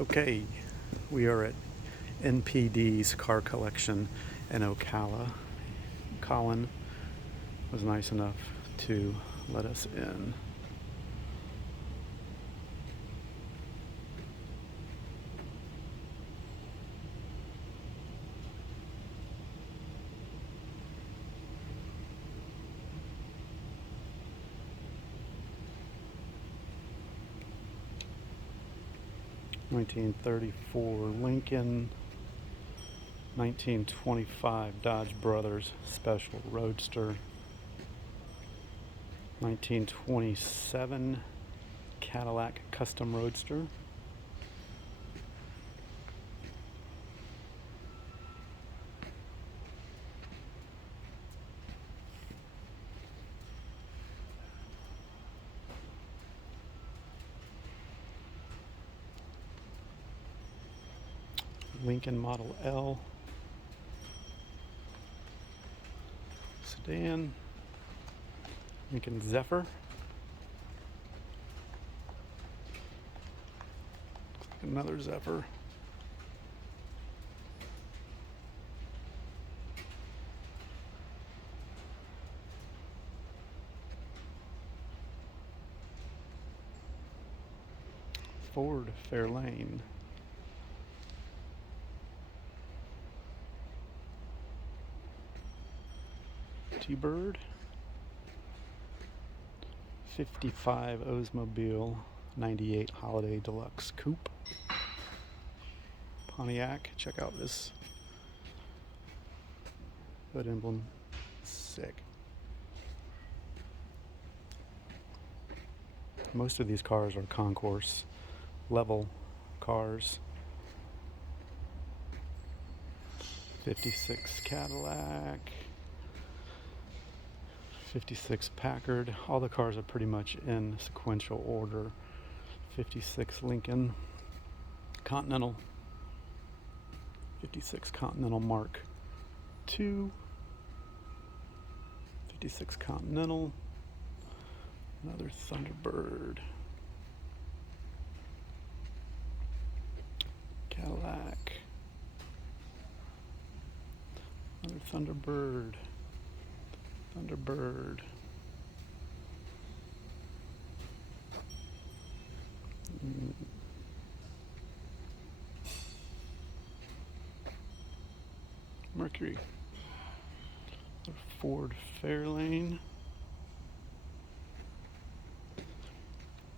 Okay, we are at NPD's car collection in Ocala. Colin was nice enough to let us in. (1934) Lincoln, 1925 Dodge Brothers Special Roadster, 1927 Cadillac Custom Roadster, Lincoln Model L sedan, Lincoln Zephyr, another Zephyr, Ford Fairlane, T-Bird, 55 Oldsmobile 98 Holiday Deluxe Coupe, Pontiac. Check out this hood emblem, sick. Most of these cars are concourse level cars. 56 Cadillac, 56 Packard. All the cars are pretty much in sequential order. 56 Lincoln Continental, 56 Continental Mark II, 56 Continental, another Thunderbird, Cadillac, another Thunderbird, Mercury, Ford Fairlane.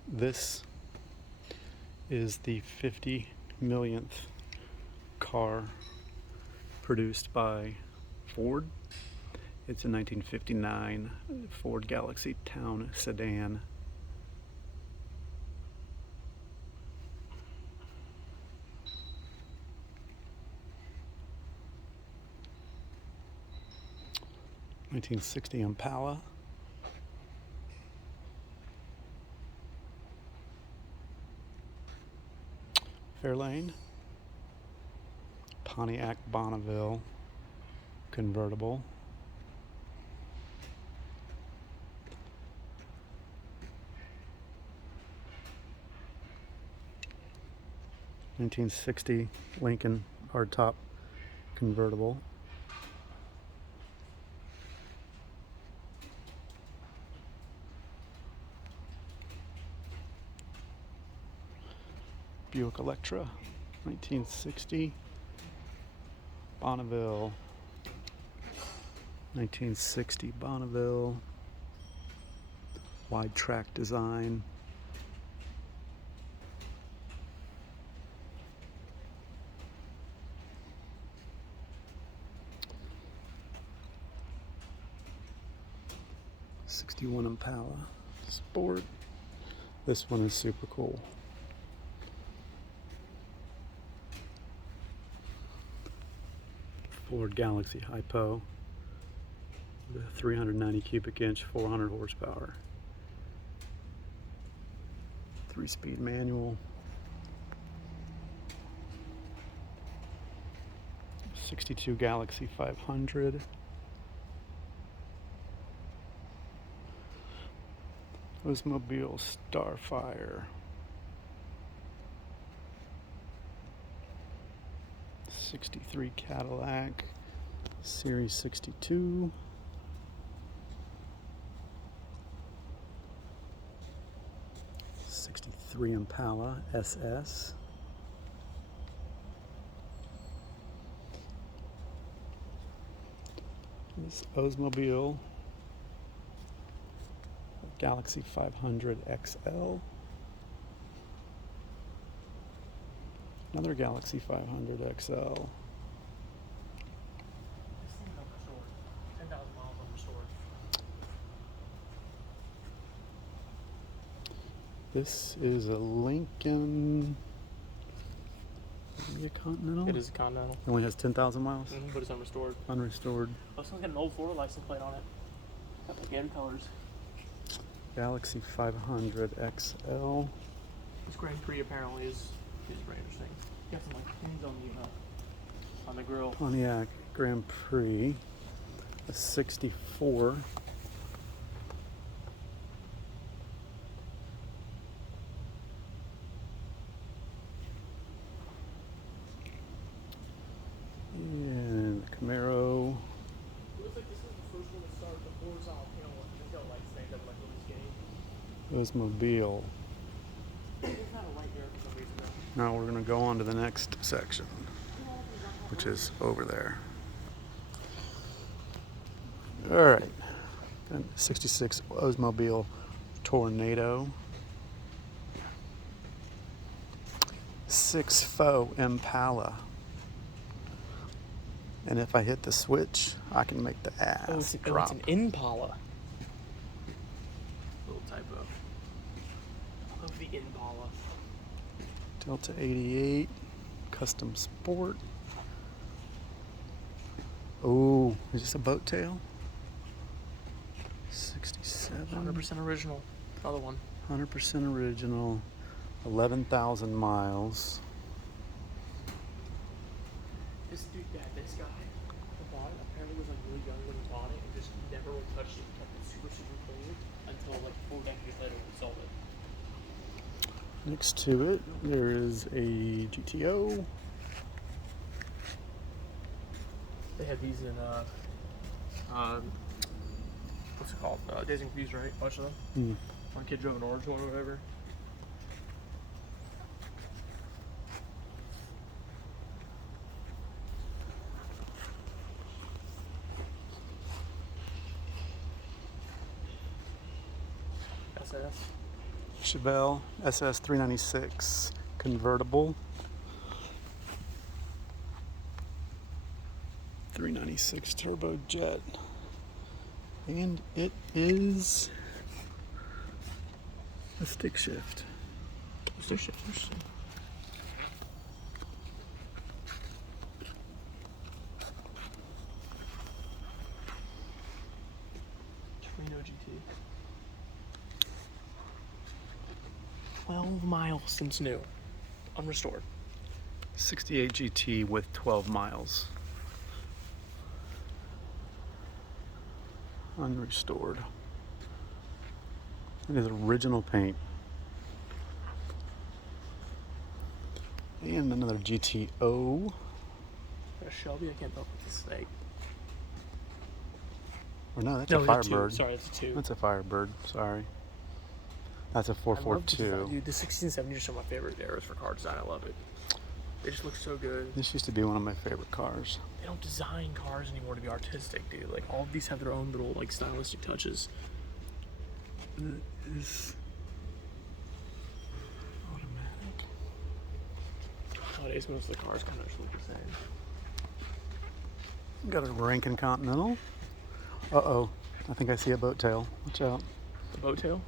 This is the 50 millionth car produced by Ford. It's a 1959 Ford Galaxy Town sedan. (1960) Impala, Fairlane, Pontiac Bonneville convertible, (1960) Lincoln hardtop convertible, Buick Electra, 1960, Bonneville, 1960 Bonneville, wide track design, '61 Impala Sport. This one is super cool. Ford Galaxy Hypo with a 390 cubic inch, 400 horsepower, 3-speed manual, 62 Galaxy 500, Oldsmobile Starfire, '63 Cadillac, Series 62. '63 Impala SS. This Oldsmobile Galaxy 500 XL. Another Galaxy 500 XL. This thing's unrestored. 10,000 miles unrestored. This is a Lincoln. Maybe a Continental? It is a Continental. It only has 10,000 miles? But it's unrestored. Unrestored. Oh, this one's got an old Florida license plate on it. Got the Gator colors. Galaxy 500 XL. This Grand Prix apparently is very interesting. You got some like pins on the grill. Pontiac Grand Prix. A 64. And the Camaro. It looks like this is the first one that started the horizontal panel with the tail lights thing that were like really skinny. Oldsmobile. There's not a light there for some reason though. Now we're going to go on to the next section, which is over there. All right. 66 Oldsmobile Tornado. 6 faux Impala. And if I hit the switch, I can make the ass drop. It's an Impala. Little typo. I love the Impala. Delta 88 Custom Sport. Oh, is this a boat tail? 67. 100% original. Another one. 100% original. 11,000 miles. This guy who bought it apparently was like really young when he bought it and just never really touched it. Kept it super clean until like 4 decades later when he sold it. Next to it, there is a GTO. They had these in what's it called? Days and Confused, right? A bunch of them. One kid drove an orange one or whatever. SS. Chevelle SS 396 convertible. 396 turbojet. And it is a stick shift. Stick shift, interesting. Torino GT. 12 miles since new. Unrestored. 68 GT with 12 miles. Unrestored. It is original paint. And another GTO. A Shelby? I can't tell if it's a snake. Or no, that's No, a it's Firebird. Sorry, it's a 2. That's a Firebird, sorry. That's a I love 442. Dude, the 60s and 70s are some of my favorite eras for car design. I love it. They just look so good. This used to be one of my favorite cars. They don't design cars anymore to be artistic, dude. Like, all of these have their own little, like, stylistic touches. It's automatic. Nowadays, most of the cars kind of just look the same. Got a Rankin Continental. Uh-oh. I think I see a boat tail. Watch out. The boat tail?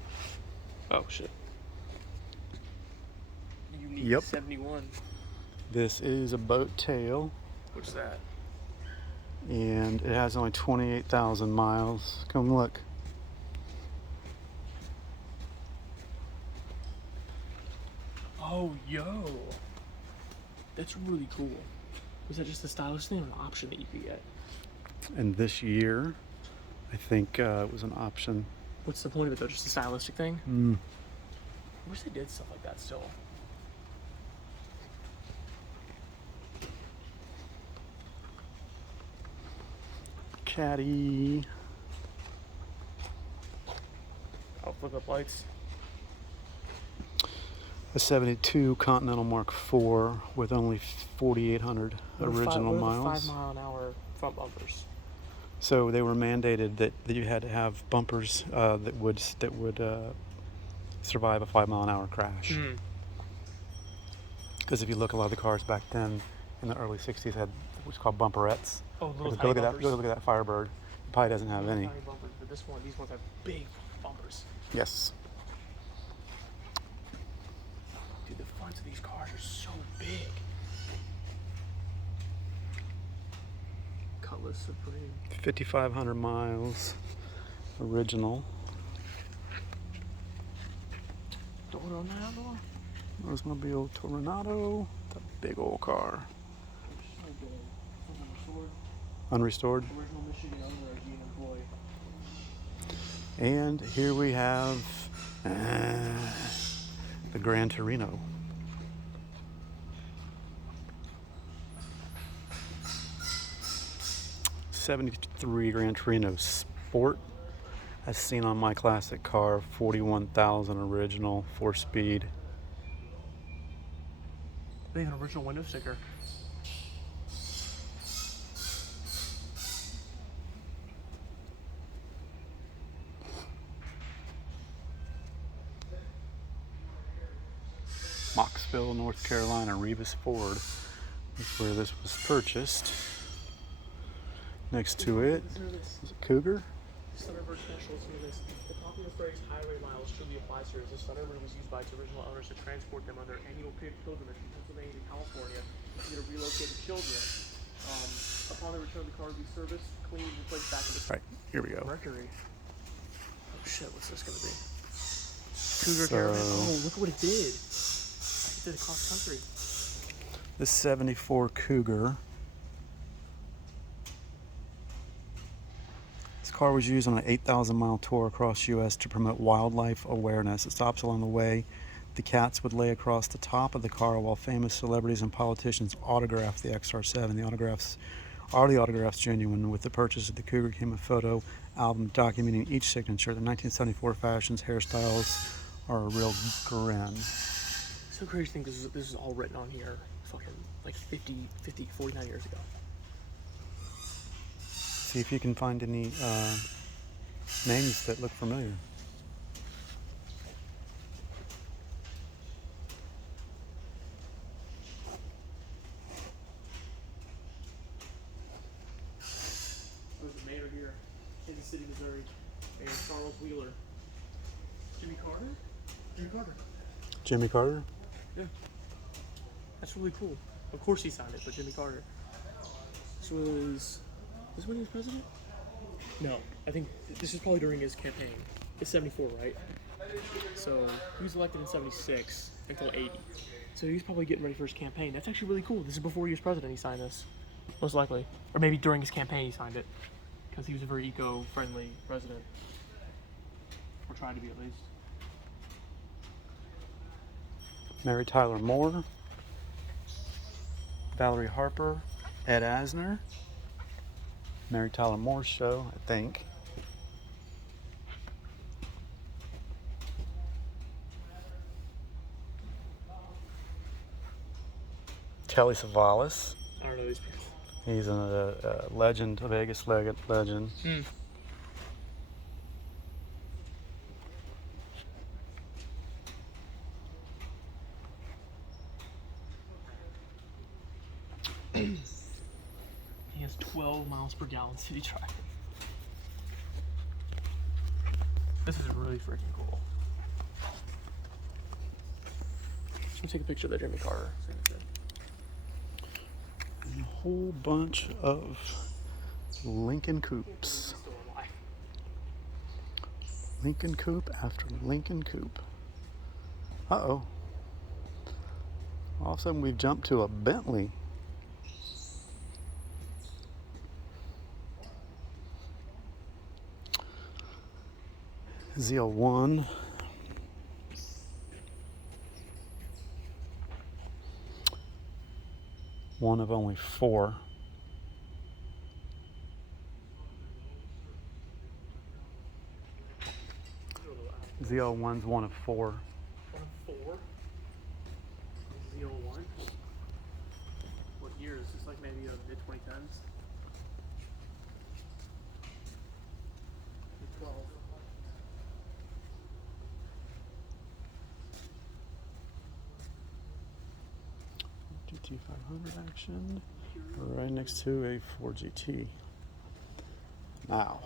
Oh, shit. Unique Yep. 71. This is a boat tail. What's that? And it has only 28,000 miles. Come look. Oh, yo. That's really cool. Was that just a stylish thing or an option that you could get? And this year, I think it was an option. What's the point of it, though? Just a stylistic thing? I wish they did stuff like that still. Caddy. I'll flip up lights. A 72 Continental Mark IV with only 4,800 original miles. 5 mile an hour front bumpers. So they were mandated that you had to have bumpers that would survive a 5 mile an hour crash. Because if you look, a lot of the cars back then in the early 60s had what's called bumperettes. Oh, little Go tiny look at that. bumpers. Go look at that Firebird. It probably doesn't have any. Tiny bumpers, but these ones have big bumpers. Yes. Dude, the fronts of these cars are so big. Cutlass Supreme. 5,500 miles. Original. Toronado. Oldsmobile Toronado. The big old car. Unrestored. Original Michigan owner, Gene employee. And here we have the Gran Torino. '73 Gran Torino Sport, as seen on my classic car, 41,000 original, 4-speed. They have an original window sticker. Mocksville, North Carolina, Revis Ford is where this was purchased. Next to it is a Cougar. Thunderbird Special is this. The popular phrase highway miles truly applies here, as this Thunderbird was used by its original owners to transport them on their annual pilgrimage from Pennsylvania to California to relocate the children. Upon the return of the car to be serviced, cleaned, and placed back in the Right, here we go. Mercury. Oh shit, what's this gonna be? Cougar Caravan. Oh, look what it did. It did across country. This '74 Cougar. This car was used on an 8,000 mile tour across the U.S. to promote wildlife awareness. It stops along the way. The cats would lay across the top of the car while famous celebrities and politicians autographed the XR7. Are the autographs genuine? With the purchase of the Cougar came a photo album documenting each signature. The 1974 fashions, hairstyles are a real grin. So crazy to think this is all written on here fucking like 49 years ago. See if you can find any names that look familiar. There's the mayor here, Kansas City, Missouri. Mayor Charles Wheeler. Jimmy Carter? Jimmy Carter. Jimmy Carter? Yeah. That's really cool. Of course he signed it, but Jimmy Carter. This was when he was president? No, I think this is probably during his campaign. It's 74, right? So he was elected in 76 until 80. So he's probably getting ready for his campaign. That's actually really cool. This is before he was president he signed this. Most likely. Or maybe during his campaign he signed it. Because he was a very eco-friendly president. Or tried to be at least. Mary Tyler Moore, Valerie Harper, Ed Asner. Mary Tyler Moore's show, I think. Telly Savalas. I don't know these people. He's a legend, a Vegas legend. He has 12 miles per gallon city driving. This is really freaking cool. Let me take a picture of that Jimmy Carter signature. And a whole bunch of Lincoln Coupes. Lincoln Coupe after Lincoln Coupe. Uh-oh. All of a sudden we've jumped to a Bentley. ZL1. One of only 4. ZL1's one of four. One of four. Z01. What year is this? Like maybe mid 2010s. 12. GT500 action. Right next to a Ford GT. Now.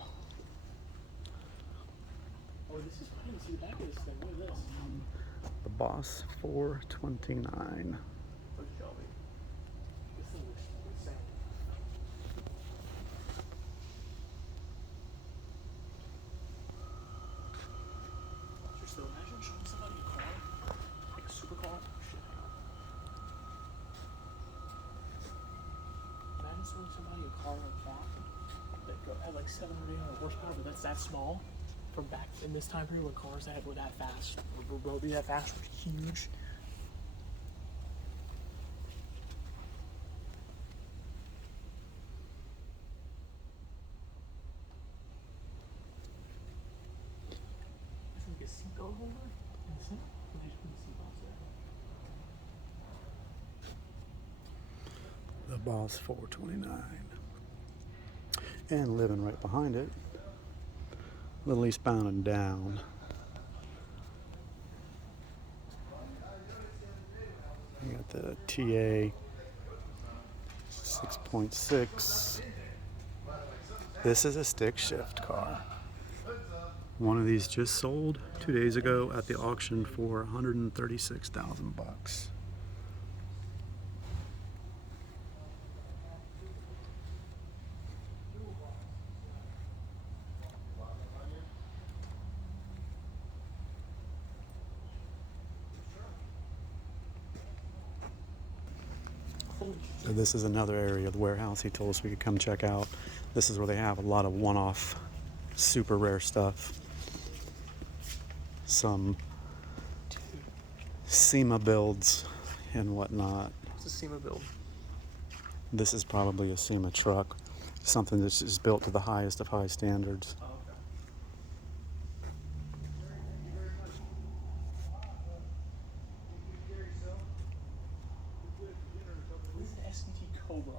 Oh, this is. I didn't see the back of this thing. What is this? The Boss 429. Let's show me. This thing looks insane. So imagine showing somebody a car, like a supercar. Shit, hang on. Imagine showing somebody a car like that had like 700, 800 horsepower, but that's that small. From back in this time period when cars that were that fast, were really that fast, were huge. Is it like a seatbelt holder in the center? Or they just put the seatbelts there? The Boss 429. And living right behind it, a little eastbound and down. You got the TA 6.6. This is a stick shift car. One of these just sold 2 days ago at the auction for $136,000. So this is another area of the warehouse he told us we could come check out. This is where they have a lot of one-off, super rare stuff. Some SEMA builds and whatnot. It's a SEMA build. This is probably a SEMA truck, something that's just built to the highest of high standards. Oh, okay. What is an SVT Cobra?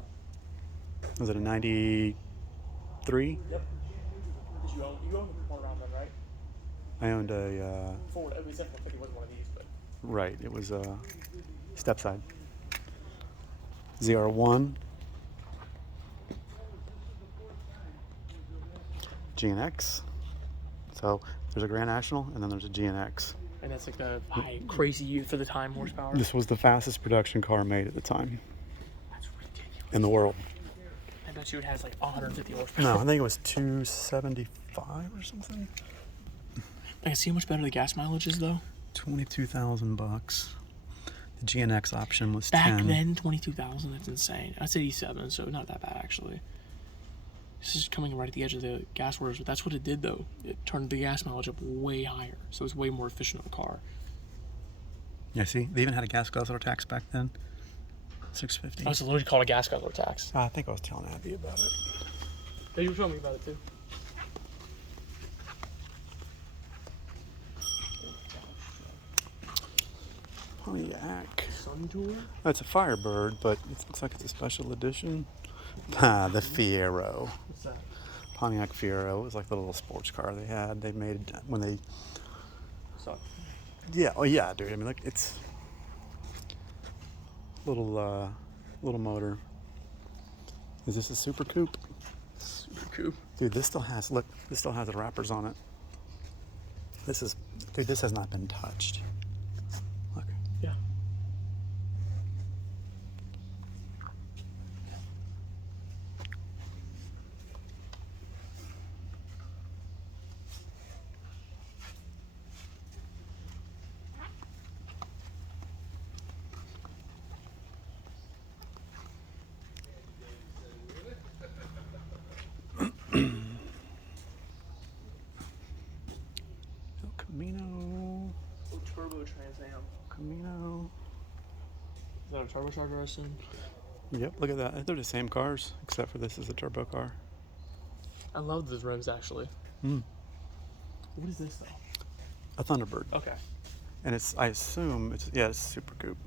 Was it a 93? Yep. Did you own one around then, right? I owned a, Ford. It was definitely it wasn't one of these, but. right, it was a stepside. ZR1. GNX. So there's a Grand National and then there's a GNX. And that's like the high, crazy for the time horsepower. This was the fastest production car made at the time That's ridiculous. in the world. I bet you it has like 150 horsepower. No, I think it was 275 or something. I can see how much better the gas mileage is though. $22,000. The GNX option was Back 10. then, 22,000. That's insane. That's 87, so not that bad actually. This is coming right at the edge of the gas orders, but that's what it did though. It turned the gas mileage up way higher, so it's way more efficient of a car. Yeah, see, they even had a gas guzzler tax back then. $650. Oh, it's literally called a gas guzzler tax. I think I was telling Abby about it. Yeah, you were telling me about it too. Pontiac. Sun Tour? That's a Firebird, but it looks like it's a special edition. Ah, the Fiero. What's that? Pontiac Fiero. It was like the little sports car they had. They made when they. So, Yeah. Oh yeah, dude. I mean, look, it's little motor. Is this a Super Coupe? super coupe. Dude, this still has the wrappers on it. This has not been touched. Look. Yeah. Camino. Oh, turbo Trans Am. Camino. Is that a turbocharger, I assume? Yep, look at that. They're the same cars, except for this is a turbo car. I love those rims actually. Mm. What is this though? A Thunderbird. Okay. And it's, I assume, it's Super Coupe.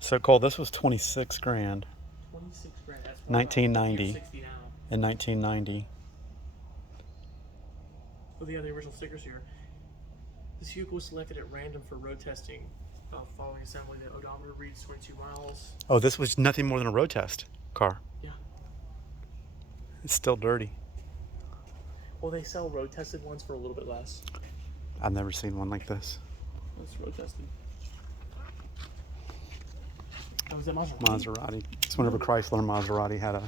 So Cole, this was 26 grand 26 grand. That's 1990. 60 now. in 1990. Oh, yeah, the original stickers here. This vehicle was selected at random for road testing. Following assembly, the odometer reads 22 miles. Oh, this was nothing more than a road test car. Yeah. It's still dirty. Well, they sell road tested ones for a little bit less. I've never seen one like this. That's road tested. Oh, is that Maserati? Maserati. It's whenever Chrysler and Maserati had a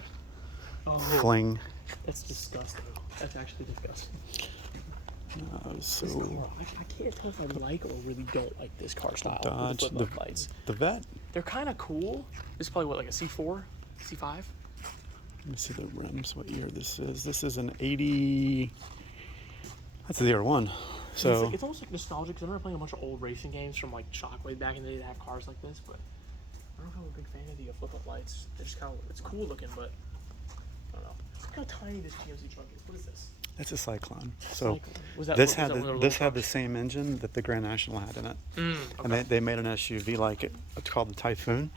Oh, fling. that's disgusting. That's actually disgusting. So This car, I can't tell if I like or really don't like this car style. Dodge, With the flip-up lights. the Vet. They're kind of cool. This is probably what, like a C4, C5. Let me see the rims. What year this is? This is an 80. That's the year one. So It's almost like nostalgic because I remember playing a bunch of old racing games from like Shockwave back in the day that have cars like this, but I don't know if I'm a big fan of the flip-up lights. They're just kind of, it's cool looking, but I don't know. Look how tiny this GMC truck is. What is this? it's a Cyclone. So Was that, this was had that one of their this little had the trucks? same engine that the Grand National had in it, Okay. and they made an SUV like it. It's called the Typhoon.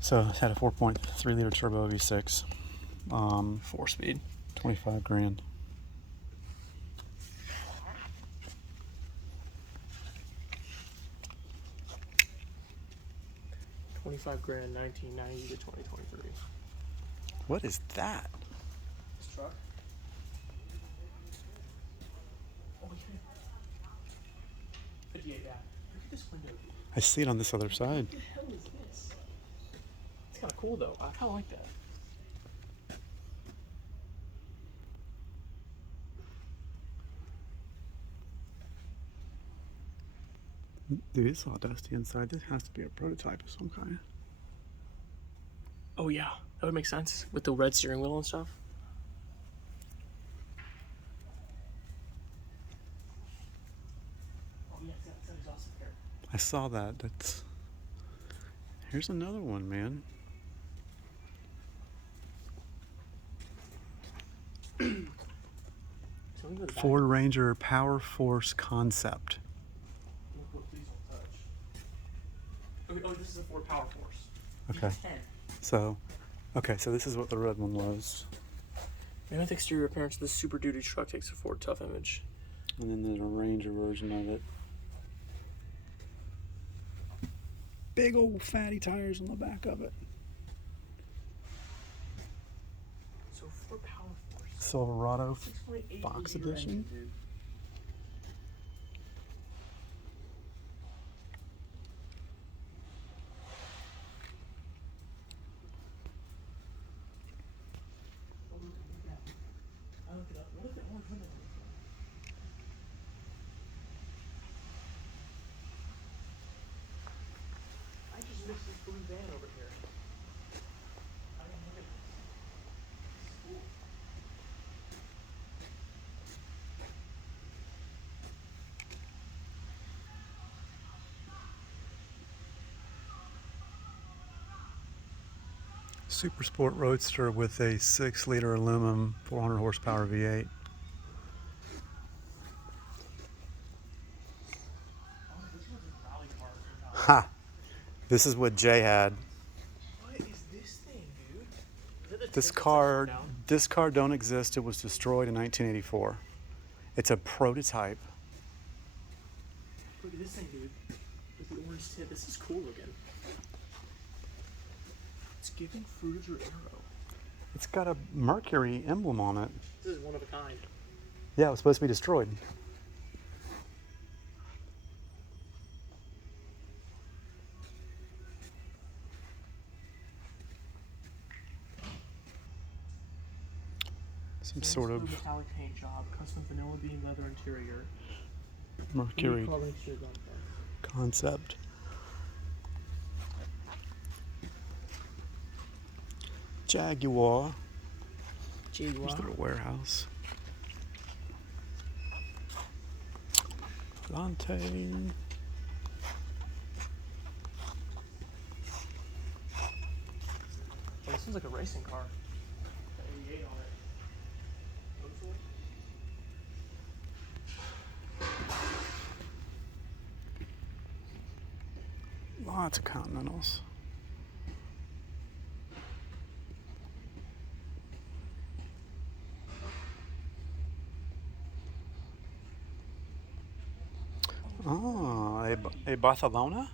So it had a 4.3 liter turbo V6. 4-speed. 25 grand. $25 grand, 1990 to 2023. What is that? This truck? Oh, yeah. 58 back. Look at this window. Dude. I see it on this other side. What the hell is this? It's kind of cool though. I kind of like that. Dude, it's all dusty inside. This has to be a prototype of some kind. Oh yeah, that would make sense with the red steering wheel and stuff. Oh yeah, it's got exhaust up here. I saw that. That's. Here's another one, man. So we go to the back. Ford Ranger Power Force Concept. Please don't touch. Okay, oh, this is a Ford Power Force. Okay. V10. So, okay, so this is what the red one was. Mammoth exterior appearance of the Super Duty truck takes a Ford Tough image. And then there's a Ranger version of it. Big old fatty tires on the back of it. So Ford Power Force. Silverado 6.8 Fox liter edition? engine, dude. I looked it up. What if it orange windows? I just missed this blue van over here. I didn't look at this. It's cool. Super Sport Roadster with a 6-liter aluminum 400 horsepower V8. Oh, this one's a rally car. Ha! This is what Jay had. What is this thing, dude? Is it the This tank that's car, upside down? this car don't exist. It was destroyed in 1984. It's a prototype. Look at this thing, dude. With the orange tip. This is cool looking. It's giving Fruiter Arrow. It's got a Mercury emblem on it. This is one of a kind. Yeah, it was supposed to be destroyed. Some sort of metallic paint job, custom vanilla bean leather interior. Mercury Color interior on front. concept. Jaguar. Here's their warehouse. Lante. Oh, this one's like a racing car. Got 88 on it. Lots of Continentals. Oh, a Barcelona?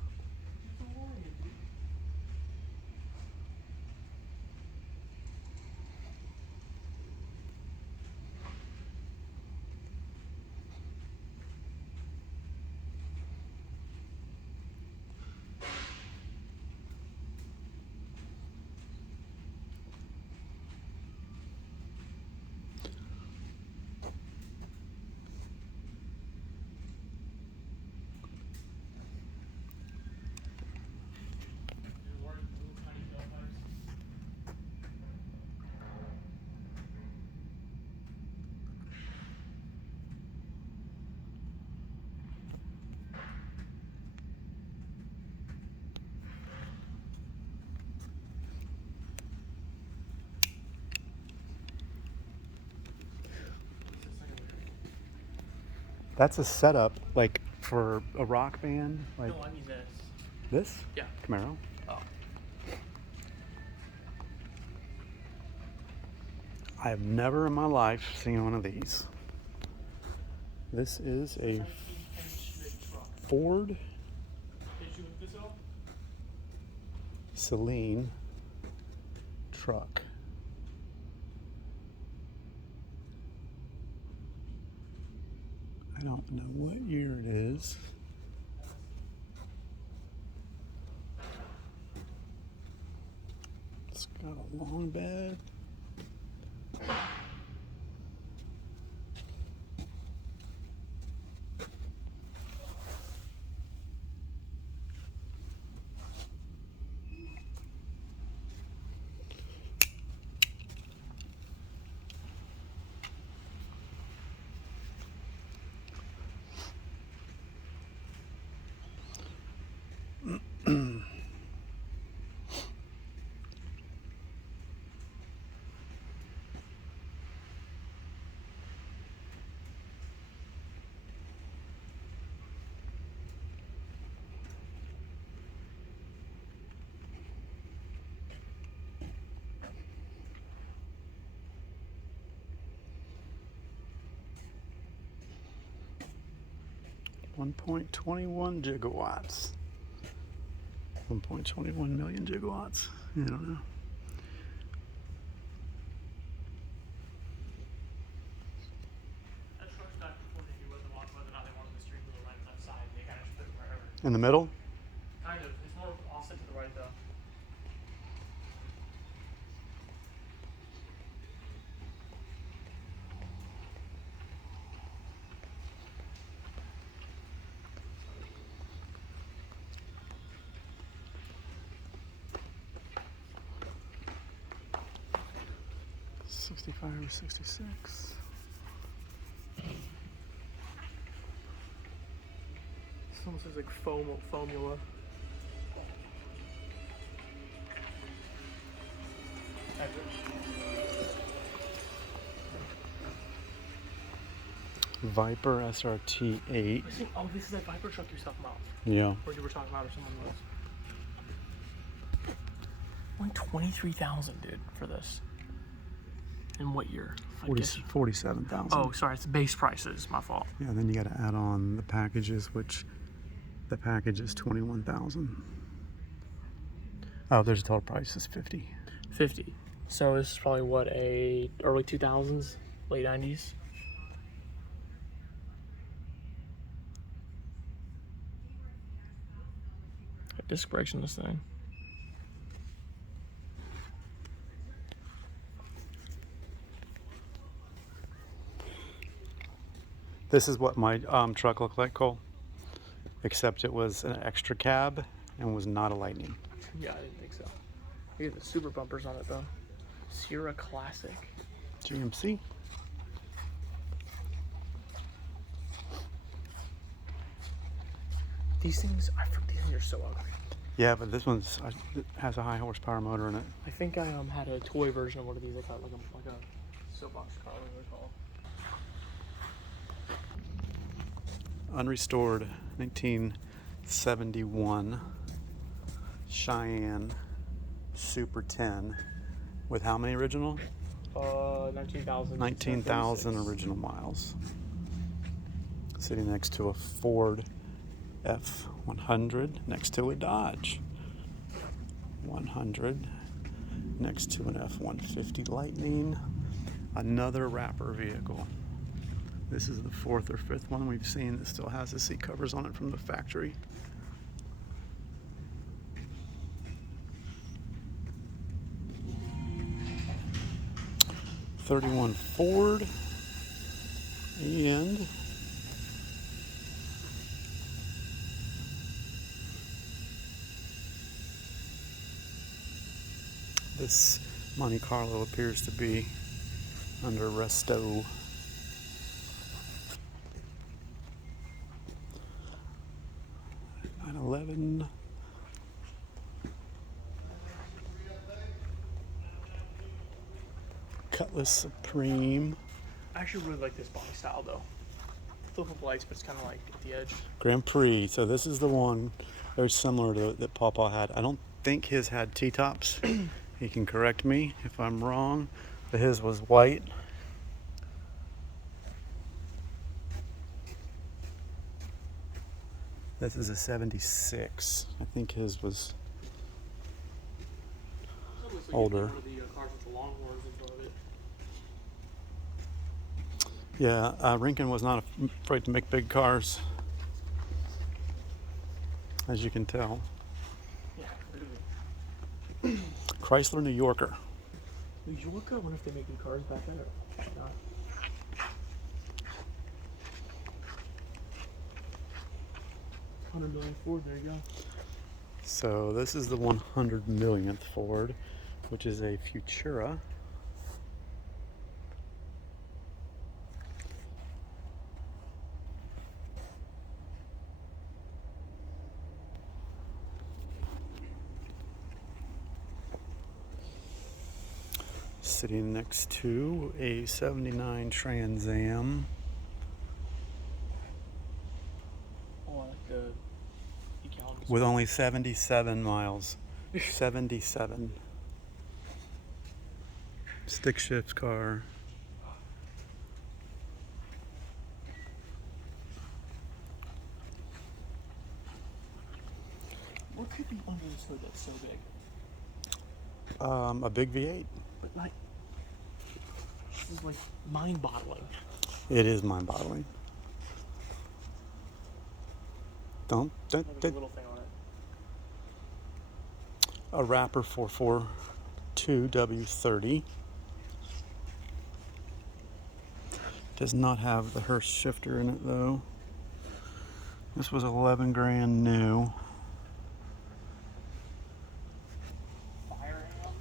That's a setup, like, for a rock band? Like No, I mean this. this? Yeah. Camaro? Oh. I have never in my life seen one of these. This is a Ford Did you look this up? Celine truck. I don't know what year it is. It's got a long bed. .21 gigawatts. 1.21 million gigawatts. I don't know. That truck's back before they knew whether or not they wanted the steering wheel right and left side. They kind of just put it wherever. In the middle? Kind of. It's more offset to the right though. '65 or '66. This almost looks like formula. Viper SRT 8. Oh, this is that Viper truck you were talking about. Yeah. Or you were talking about, or someone else. Only 23,000, dude, for this. In what year? 47,000. Oh, sorry, it's base prices. My fault. Yeah, then you got to add on the packages, which the package is 21,000. Oh, there's a total price is 50. 50. So this is probably what, a early 2000s, late 90s. Disc brakes in this thing. This is what my truck looked like, Cole. Except it was an extra cab and was not a Lightning. Yeah, I didn't think so. You get the super bumpers on it though. Sierra Classic. GMC. These things are so ugly. Yeah, but this one's has a high horsepower motor in it. I think I had a toy version of one of these. I got like a soapbox car, whatever they're called. Unrestored 1971 Cheyenne Super 10 with how many original? 19,000. 19,000 original miles. Sitting next to a Ford F100, next to a Dodge 100, next to an F-150 Lightning, another wrapper vehicle. This is the fourth or fifth one we've seen that still has the seat covers on it from the factory. '31 Ford, and this Monte Carlo appears to be under resto. '11 Cutlass Supreme. I actually really like this body style though. Flip up lights, but it's kind of like at the edge. Grand Prix. So this is the one very similar to that Pawpaw had. I don't think his had T-tops. He can correct me if I'm wrong, but his was white. This is a 76. I think his was It looks like older. One of the cars with the Longhorns in front of it. Yeah, Rinkin was not afraid to make big cars, as you can tell. Yeah, really. Chrysler New Yorker. New Yorker? I wonder if they make good cars back then. Or not. $100 million Ford. There you go. So this is the 100 millionth Ford, which is a Futura. Sitting next to a 79 Trans Am. Oh, I like the decal. With only 77 miles. 77. Stick shift car. What could be under this hood that's so big? A big V8. But like, this is like mind-boggling. It is mind-boggling. Don't There's a little thing on it. a wrapper 442 W30. Does not have the Hearst shifter in it though. This was 11 grand new. Fire out.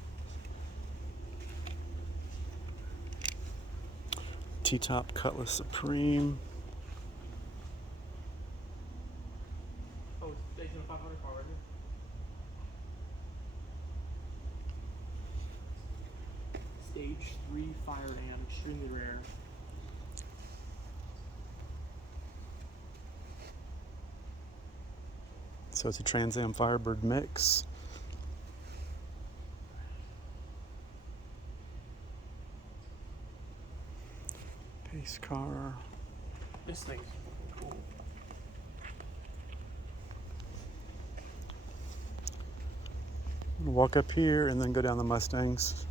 T-top Cutlass Supreme. Oh, it's 500 car right here. Stage 3 fire am, extremely rare. So it's a Trans Am Firebird mix. Pace car. This thing's cool. Walk up here and then go down the Mustangs.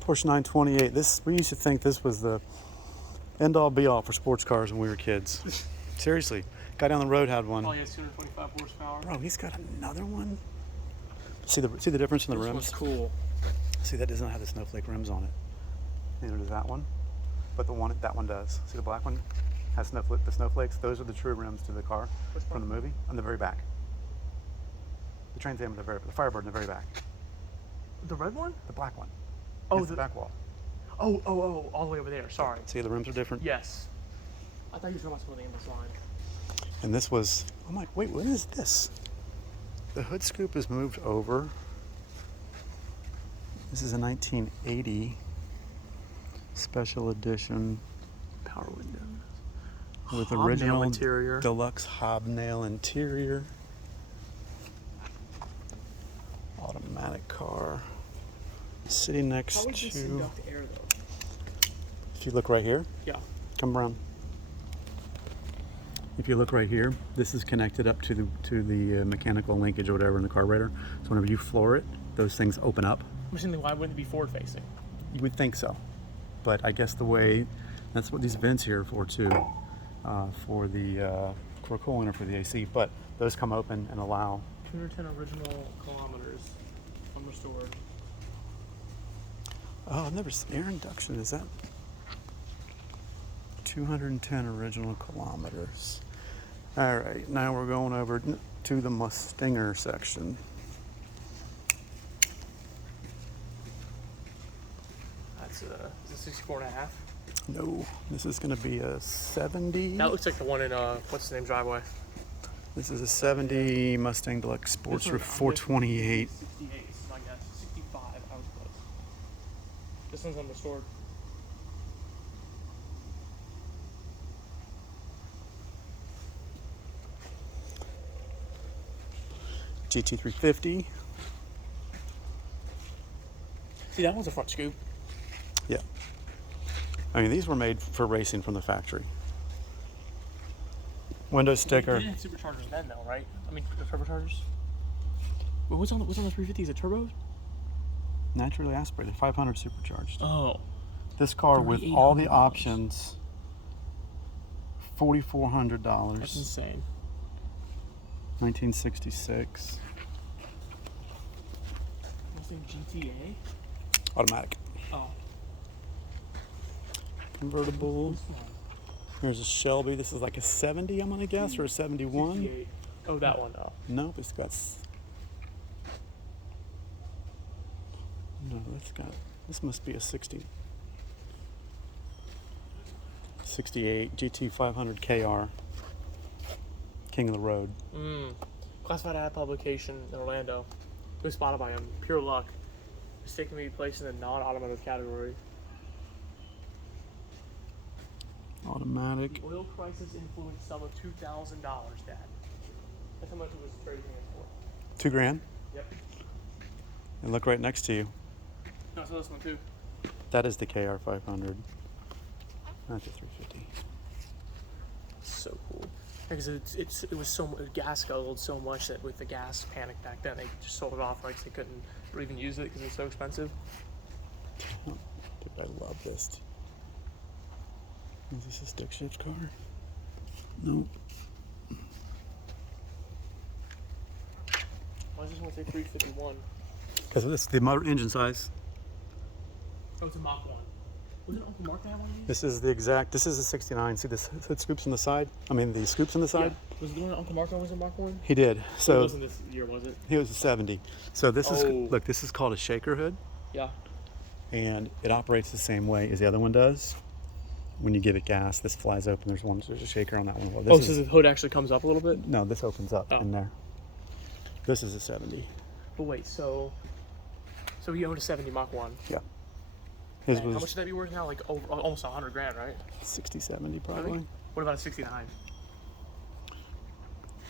Porsche 928. We used to think this was the end all be all for sports cars when we were kids. Seriously. Guy down the road had one. Probably has 225 horsepower. Bro, he's got another one. See the difference in the This rims? one's cool. See, that doesn't have the snowflake rims on it. Neither does that one. But that one does. See the black one has the snowflakes. Those are the true rims to the car Which from the one? movie. On the very back. The Trans Am, the Firebird in the very back. The red one? The black one. Oh, It's the back wall. Oh, all the way over there. Sorry. See, the rims are different. Yes. I thought you were talking about something in this line. And this was, I'm like, wait, what is this? The hood scoop is moved over. This is a 1980 special edition Power windows. with Hobnail original interior. deluxe hobnail interior. automatic car. Sitting next How would this to, conduct air though? if you look right here, Yeah. come around. If you look right here, this is connected up to the mechanical linkage or whatever in the carburetor. So whenever you floor it, those things open up. I'm just thinking, why wouldn't it be forward facing? You would think so, but I guess the way, that's what these vents here are for too, for the for cooling or for the AC. But those come open and allow. 210 original kilometers unrestored. Oh, I've never seen air induction. Is that 210 original kilometers? All right, now we're going over to the Mustanger section. That's is it 64 and a half? No, this is going to be a 70. That looks like the one in what's the name driveway? This is a 70 Mustang Deluxe Sports for 428. 68 is my guess. 65, I was close. This one's unrestored. GT350. See, that one's a front scoop. Yeah. I mean, these were made for racing from the factory. Window sticker. They didn't have superchargers then, though, right? I mean, the turbochargers. What's on the 350? Is it turbos? Naturally aspirated, 500 supercharged. Oh. This car with all the $3,800. options, $4,400. That's insane. 1966. Mustang GTA? Automatic. Oh. Convertible. This one. Here's a Shelby. This is like a 70, I'm gonna guess, or a 71. 68. Oh, that one, though. Nope, it's got. No, that's got. This must be a 60. 68 GT 500 KR. King of the road. Classified ad publication in Orlando. It was spotted by him. Pure luck. Mistakenly placed in the non-automotive category. Automatic. The oil crisis influenced sum of $2,000, Dad. That's how much it was trading it for. $2,000. Yep. And look right next to you. No, so this one too. That is the KR 500. Not the 350. So cool. Because it was so gas guzzled so much that with the gas panic back then, they just sold it off. Like they couldn't even use it because it was so expensive. Oh, dude, I love this. Is this a stick shift car? Nope. Why does this one say 351? Because this the motor engine size. Oh, it's a Mach 1. Was it Uncle Mark that had one of these? This is the exact. This is a 69. See this scoops on the side. I mean the scoops on the side. Yeah. Was it the one that Uncle Mark was a Mach 1? He did. It So wasn't this year, was it? he was a 70. So this is Oh. look. This is called a shaker hood, Yeah. and it operates the same way as the other one does. When you give it gas, this flies open. There's a shaker on that one. Well, this So the hood actually comes up a little bit? no, this opens up Oh. in there. This is a 70. But wait, so he owned a 70 Mach 1. Yeah. His And how much was would that be worth now? Like over, almost $100,000, right? 60, 70 probably. Really? What about a 69?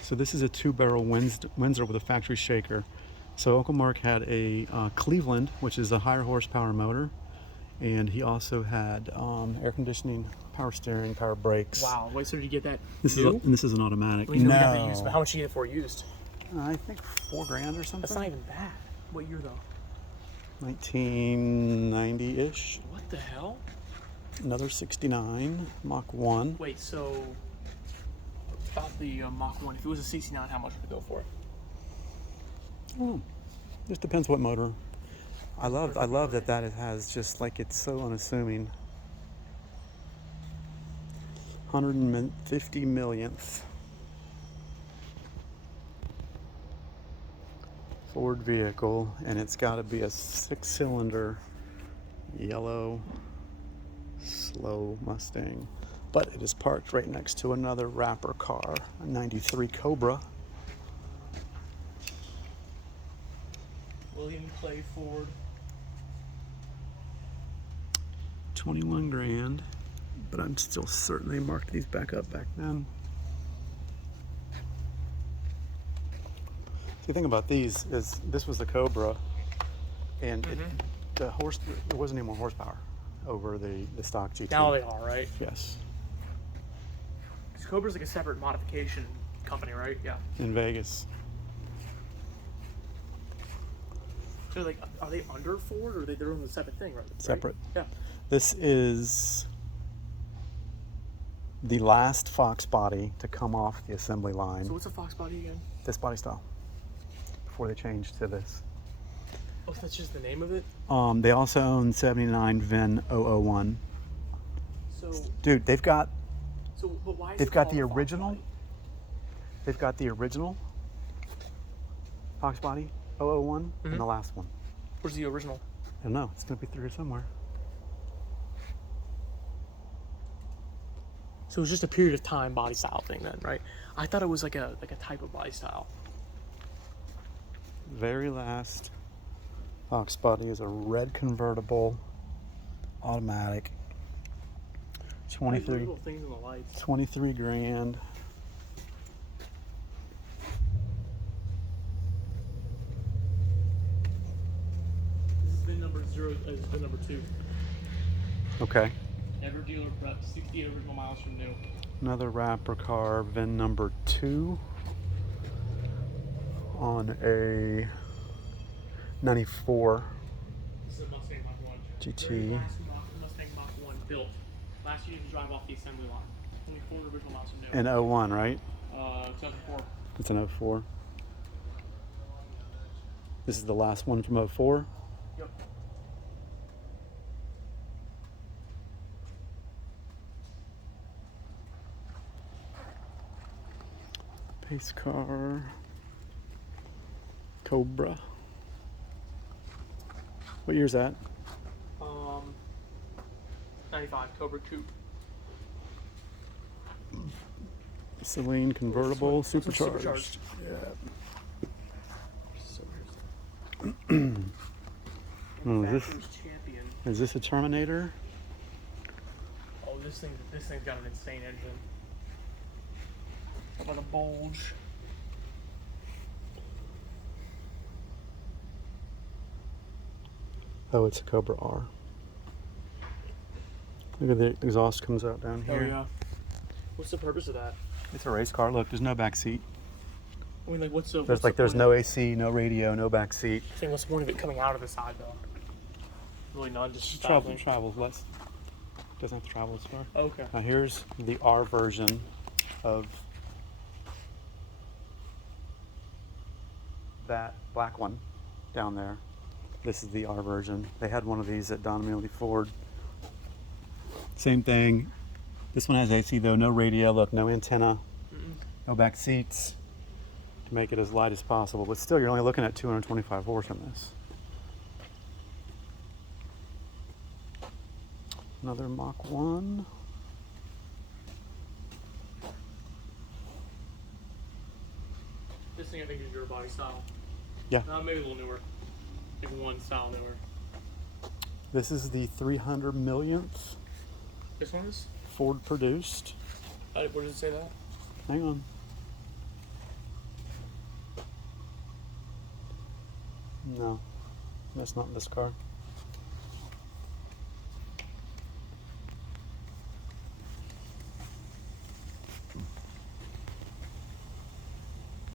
So this is a 2-barrel Windsor with a factory shaker. So Uncle Mark had a Cleveland, which is a higher horsepower motor, and he also had air conditioning, power steering, power brakes. Wow. Wait, so did you get that This new? is and this is an automatic. We know we got that used, but how much did you get it for used? I think $4,000 or something. That's not even bad. What year though? 1990-ish. What the hell? Another 69 Mach 1. Wait, so about the Mach 1, if it was a 69, how much would it go for? Oh, just depends what motor. I love that it has just like it's so unassuming. 150 millionth Ford vehicle, and it's got to be a 6-cylinder yellow slow Mustang, but it is parked right next to another wrapper car, a 93 Cobra. William Clay Ford. 21 grand, but I'm still certain they marked these back up back then. See, the thing about these is this was the Cobra, and there wasn't any more horsepower over the stock GT. Now they are, right? Yes, Because Cobra's like a separate modification company, right? Yeah. in Vegas. So like, are they under Ford or they're doing the separate thing, right? Separate. Yeah. This is the last Fox body to come off the assembly line. So what's a Fox body again? This body style. Before they changed to this. Oh, that's just the name of it? They also own 79 VIN 001. So, Dude, they've got but why is they've it got called the a Fox original. body? They've got the original Fox body 001 and the last one. Where's the original? I don't know. It's gonna be through here somewhere. So it was just a period of time body style thing then, right? I thought it was like a type of body style. Very last Fox body is a red convertible, automatic. These 23 little things in the lights. 23 grand. This is VIN number 0. This is VIN number 2. Okay. Ever dealer prep, 68 original miles from new. Another wrapper car, VIN number 2 on a 94 This is a Mustang Mach 1. GT. Very last Mustang Mach 1 built. Last year to drive off the assembly line. Only 4 original miles from new. And 01, right? 2004. It's an 04. This is the last one from 04. Yep. Pace car. Cobra. What year's that? 95 Cobra Coupe. Celine convertible, supercharged. Supercharged. Oh, is Manufacturer's champion. this a Terminator? Oh, this thing's got an insane engine. How about a bulge? Oh, it's a Cobra R. Look at the exhaust comes out down here. Oh yeah. What's the purpose of that? It's a race car. Look, there's no back seat. I mean, like, what's the There's no AC, no radio, no back seat. What's the point of it coming out of the side though? Really none. Just Travels less. Doesn't have to travel as far. Okay. Now here's the R version of that black one down there. This is the R version. They had one of these at Don Amelie Ford. Same thing. This one has AC though, no radio, look, no antenna, no back seats to make it as light as possible. But still, you're only looking at 225 horse in this. Another Mach 1. This thing I think is your body style. Yeah. Maybe a little newer. Like one style newer. This is the 300 millionth This one is? Ford produced. Where does it say that? Hang on. No, that's not this car.